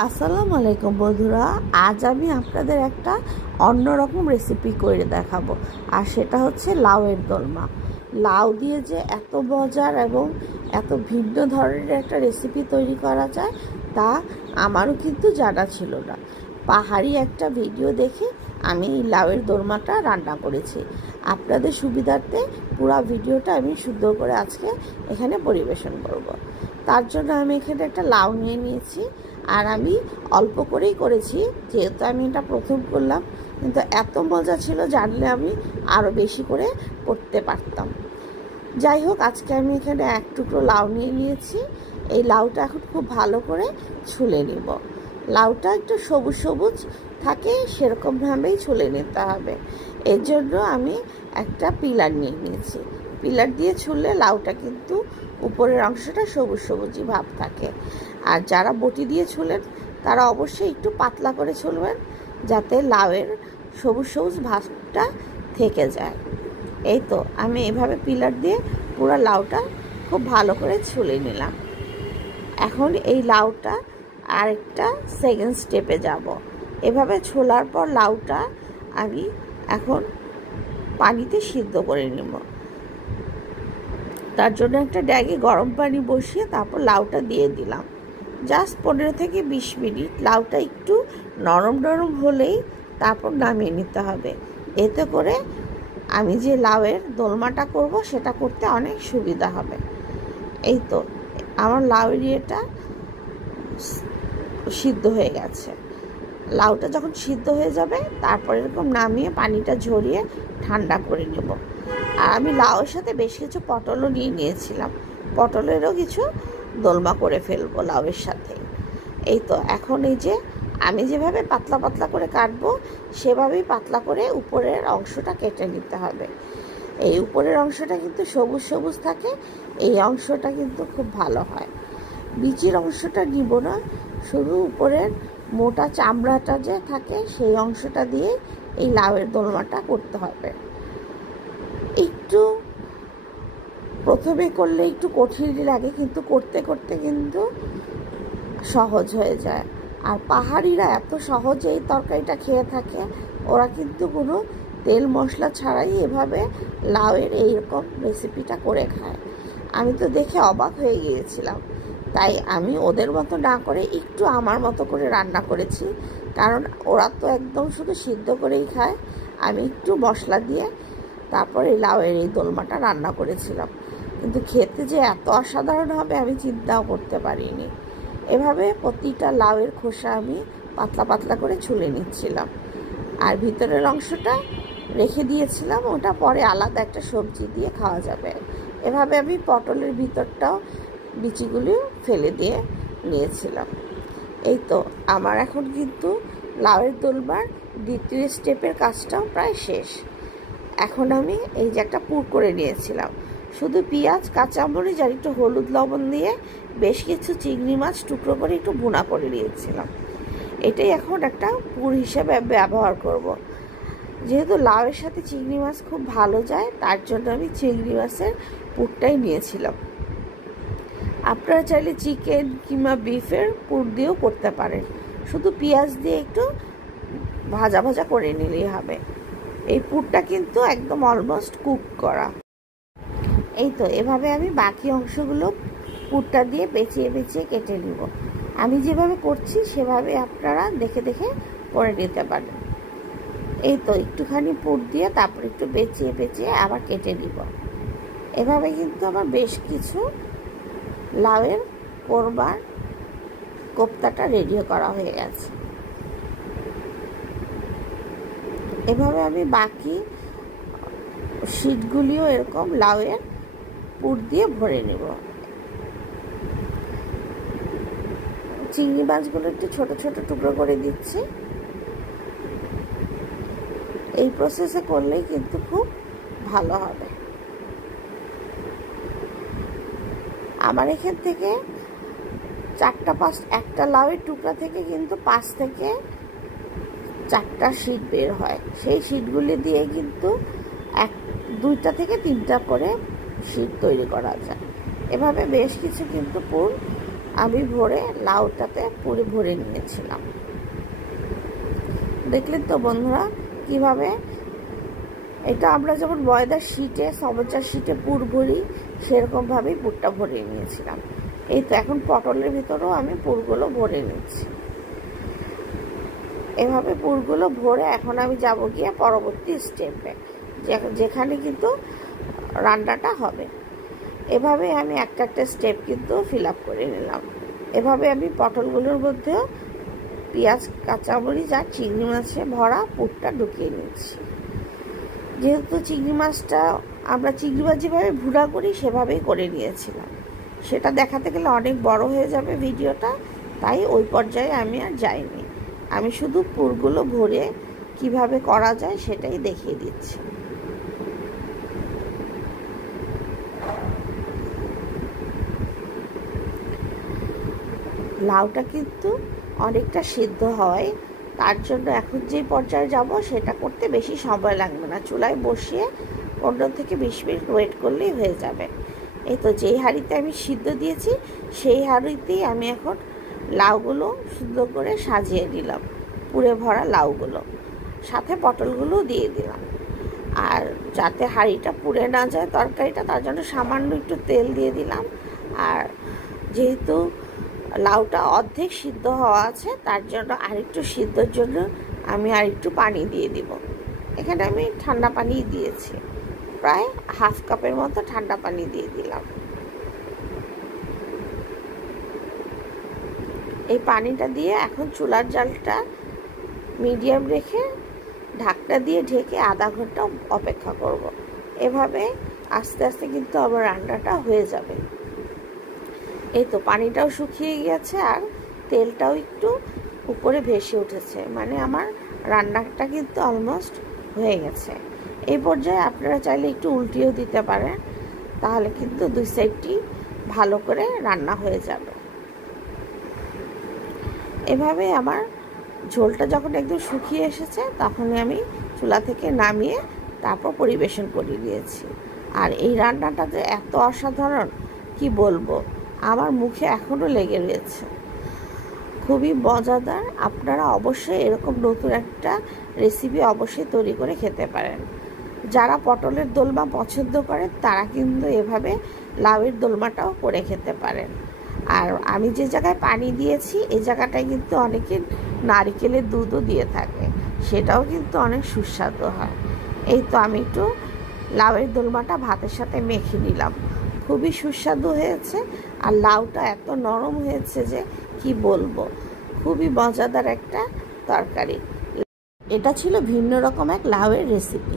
আসসালামু আলাইকুম বন্ধুরা, আজ আমি আপনাদের একটা অন্যরকম রেসিপি করে দেখাবো। আর সেটা হচ্ছে লাউয়ের দোলমা। লাউ দিয়ে যে এত মজার এবং এত ভিন্ন ধরনের একটা রেসিপি তৈরি করা যায় তা আমারও কিন্তু জানা ছিল না। পাহাড়ি একটা ভিডিও দেখে আমি এই লাউয়ের দোলমাটা রান্না করেছি। আপনাদের সুবিধার্থে পুরো ভিডিওটা আমি সুন্দর করে আজকে এখানে পরিবেশন করব। তার জন্য আমি এখানে একটা লাউ নিয়ে নিয়েছি। আর আমি অল্প করেই করেছি, যেহেতু আমি এটা প্রথম করলাম, কিন্তু এত মজা ছিল জানলে আমি আরও বেশি করে করতে পারতাম। যাই হোক, আজকে আমি এখানে এক টুকরো লাউ নিয়ে নিয়েছি। এই লাউটা এখন খুব ভালো করে ছুলে নিব। লাউটা একটু সবুজ সবুজ থাকে, সেরকমভাবেই ছুলে নিতে হবে। এর জন্য আমি একটা পিলার নিয়ে নিয়েছি। পিলার দিয়ে ছুললে লাউটা কিন্তু উপরের অংশটা সবুজ সবুজই ভাব থাকে। আর যারা বটি দিয়ে ছুলেন তারা অবশ্যই একটু পাতলা করে ছুলবেন, যাতে লাউয়ের সবুজ সবুজ ভাবটা থেকে যায়। এই তো আমি এভাবে পিলার দিয়ে পুরো লাউটা খুব ভালো করে ছুলে নিলাম। এখন এই লাউটা আরেকটা সেকেন্ড স্টেপে যাব। এভাবে ছোলার পর লাউটা আমি এখন পানিতে সিদ্ধ করে নেব। তার জন্য একটা ড্যাগে গরম পানি বসিয়ে তারপর লাউটা দিয়ে দিলাম। জাস্ট 15 থেকে 20 মিনিট লাউটা একটু নরম নরম হলেই তারপর নামিয়ে নিতে হবে। এতে করে আমি যে লাউয়ের দোলমাটা করব সেটা করতে অনেক সুবিধা হবে। এই তো আমার লাউয়ের ইয়েটা সিদ্ধ হয়ে গেছে। লাউটা যখন সিদ্ধ হয়ে যাবে তারপর এরকম নামিয়ে পানিটা ঝরিয়ে ঠান্ডা করে নেব। আর আমি লাউয়ের সাথে বেশ কিছু পটলও নিয়ে নিয়েছিলাম। পটলেরও কিছু দোলমা করে ফেলবো লাউয়ের সাথে। এই তো এখন এই যে আমি যেভাবে পাতলা পাতলা করে কাটবো সেভাবেই পাতলা করে উপরের অংশটা কেটে নিতে হবে। এই উপরের অংশটা কিন্তু সবুজ সবুজ থাকে, এই অংশটা কিন্তু খুব ভালো হয়। বিচির অংশটা নিব না, শুধু উপরের মোটা চামড়াটা যে থাকে সেই অংশটা দিয়ে এই লাউয়ের দোলমাটা করতে হবে। একটু প্রথমে করলে একটু কঠিনই লাগে, কিন্তু করতে করতে কিন্তু সহজ হয়ে যায়। আর পাহাড়িরা এত সহজে এই তরকারিটা খেয়ে থাকে, ওরা কিন্তু কোনো তেল মশলা ছাড়াই এভাবে লাউয়ের এইরকম রেসিপিটা করে খায়। আমি তো দেখে অবাক হয়ে গিয়েছিলাম, তাই আমি ওদের মতো না করে একটু আমার মতো করে রান্না করেছি। কারণ ওরা তো একদম শুধু সিদ্ধ করেই খায়, আমি একটু মশলা দিয়ে তারপর এই লাউয়ের এই দোলমাটা রান্না করেছিলাম। কিন্তু খেতে যে এত অসাধারণ হবে আমি চিন্তাও করতে পারিনি। এভাবে প্রতিটা লাউয়ের খোসা আমি পাতলা পাতলা করে ছুলে নিচ্ছিলাম। আর ভিতরের অংশটা রেখে দিয়েছিলাম, ওটা পরে আলাদা একটা সবজি দিয়ে খাওয়া যাবে। এভাবে আমি পটলের ভিতরটাও বিচিগুলি ফেলে দিয়ে নিয়েছিলাম। এই তো আমার এখন কিন্তু লাউয়ের দোলমার দ্বিতীয় স্টেপের কাজটাও প্রায় শেষ। এখন আমি এই যে একটা পুর করে নিয়েছিলাম, শুধু পেঁয়াজ, কাঁচামরিচ আর একটু হলুদ লবণ দিয়ে বেশ কিছু চিংড়ি মাছ টুকরো করে একটু ভুনা করে নিয়েছিলাম। এটাই এখন একটা পুর হিসেবে ব্যবহার করব। যেহেতু লাউয়ের সাথে চিংড়ি মাছ খুব ভালো যায়, তার জন্য আমি চিংড়ি মাছের পুরটাই নিয়েছিলাম। আপনারা চাইলে চিকেন কিংবা বিফের পুর দিয়েও করতে পারেন, শুধু পেঁয়াজ দিয়ে একটু ভাজা ভাজা করে নিলেই হবে। এই পুরটা কিন্তু একদম অলমোস্ট কুক করা। এই তো এভাবে আমি বাকি অংশগুলো পুরটা দিয়ে বেঁচিয়ে বেঁচিয়ে কেটে নিব। আমি যেভাবে করছি সেভাবে আপনারা দেখে দেখে করে নিতে পারেন। এই তো একটুখানি পুর দিয়ে তারপর একটু বেঁচিয়ে বেঁচিয়ে আবার কেটে নিব। এভাবে কিন্তু আমার বেশ কিছু লাউয়ের কোরমার কোপ্তাটা রেডি করা হয়ে গেছে। এভাবে আমি বাকি শীটগুলিও এরকম লাউয়ের পুর দিয়ে ভরে নেব। চিংড়ি মাছগুলো একটু ছোট ছোট টুকরো করে দিচ্ছি। এই প্রসেসে করলেই কিন্তু খুব ভালো হবে। আমার এখান থেকে একটা লাউয়ের টুকরা থেকে কিন্তু 5 থেকে 4টা শীট বের হয়। সেই শীটগুলি দিয়ে কিন্তু 2টা থেকে 3টা করে শীট তৈরি করা যায়। এভাবে বেশ কিছু কিন্তু পুর আমি ভরে লাউটাতে পুরে ভরে নিয়েছিলাম। দেখলেন তো বন্ধুরা কিভাবে এটা আমরা যেমন ময়দার শিটে সমোসার শিটে পুর ভরি সেরকমভাবেই পুরটা ভরে নিয়েছিলাম। এই তো এখন পটলের ভিতরেও আমি পুরগুলো ভরে নিচ্ছি। এভাবে পুরগুলো ভরে এখন আমি যাব গিয়ে পরবর্তী স্টেপে, যেখানে কিন্তু রান্নাটা হবে। এভাবে আমি একটা একটা স্টেপ কিন্তু ফিল আপ করে নিলাম। এভাবে আমি পটলগুলোর মধ্যেও পেঁয়াজ, কাঁচামরিচ আর চিংড়ি মাছে ভরা পুরটা ঢুকিয়ে নিচ্ছি। যেহেতু চিংড়ি মাছটা আমরা চিংড়ি মাছ যেভাবে ভুনা করি সেভাবেই করে নিয়েছিলাম, সেটা দেখাতে গেলে অনেক বড় হয়ে যাবে ভিডিওটা, তাই ওই পর্যায়ে আমি আর যাইনি। আমি শুধু পুরগুলো ভরে কিভাবে করা যায় সেটাই দেখিয়ে দিচ্ছি। লাউটা কিন্তু অনেকটা সিদ্ধ হয়, তার জন্য এখন যে পর্যায়ে যাব সেটা করতে বেশি সময় লাগবে না। চুলায় বসিয়ে 15 থেকে 20 মিনিট ওয়েট করলেই হয়ে যাবে। এই তো যেই হাঁড়িতে আমি সিদ্ধ দিয়েছি সেই হাঁড়িতেই আমি এখন লাউগুলো সুন্দর করে সাজিয়ে দিলাম, পুরে ভরা লাউগুলো, সাথে পটলগুলো দিয়ে দিলাম। আর যাতে হাঁড়িটা পুড়ে না যায় তরকারিটা, তার জন্য সামান্য একটু তেল দিয়ে দিলাম। আর যেহেতু লাউটা অর্ধেক সিদ্ধ হওয়া আছে তার জন্য আরেকটু সিদ্ধর জন্য আমি আরেকটু পানি দিয়ে দিব। এখানে আমি ঠান্ডা পানি দিয়েছি, প্রায় হাফ কাপের মতো ঠান্ডা পানি দিয়ে দিলাম। এই পানিটা দিয়ে এখন চুলার জালটা মিডিয়াম রেখে ঢাকনা দিয়ে ঢেকে আধা ঘন্টা অপেক্ষা করব। এভাবে আস্তে আস্তে কিন্তু আমার রান্নাটা হয়ে যাবে। এই তো পানিটাও শুকিয়ে গেছে আর তেলটাও একটু উপরে ভেসে উঠেছে, মানে আমার রান্নাটা কিন্তু অলমোস্ট হয়ে গেছে। এই পর্যায়ে আপনারা চাইলে একটু উল্টিয়েও দিতে পারেন, তাহলে কিন্তু দুই সাইডটি ভালো করে রান্না হয়ে যাবে। এভাবে আমার ঝোলটা যখন একদম শুকিয়ে এসেছে তখনই আমি চুলা থেকে নামিয়ে তারপর পরিবেশন করে দিয়েছি। আর এই রান্নাটা যে এত অসাধারণ কি বলবো, আমার মুখে এখনও লেগে রয়েছে, খুবই মজাদার। আপনারা অবশ্যই এরকম নতুন একটা রেসিপি অবশ্যই তৈরি করে খেতে পারেন। যারা পটলের দোলমা পছন্দ করেন তারা কিন্তু এভাবে লাউয়ের দোলমাটাও করে খেতে পারেন। আর আমি যে জায়গায় পানি দিয়েছি এই জায়গাটায় কিন্তু অনেকে নারকেলের দুধও দিয়ে থাকে, সেটাও কিন্তু অনেক সুস্বাদু হয়। এই তো আমি একটু লাউয়ের দোলমাটা ভাতের সাথে মেখে নিলাম, খুবই সুস্বাদু হয়েছে। আর লাউটা এত নরম হয়েছে যে কি বলবো, খুবই মজাদার একটা তরকারি। এটা ছিল ভিন্ন রকম এক লাউয়ের রেসিপি।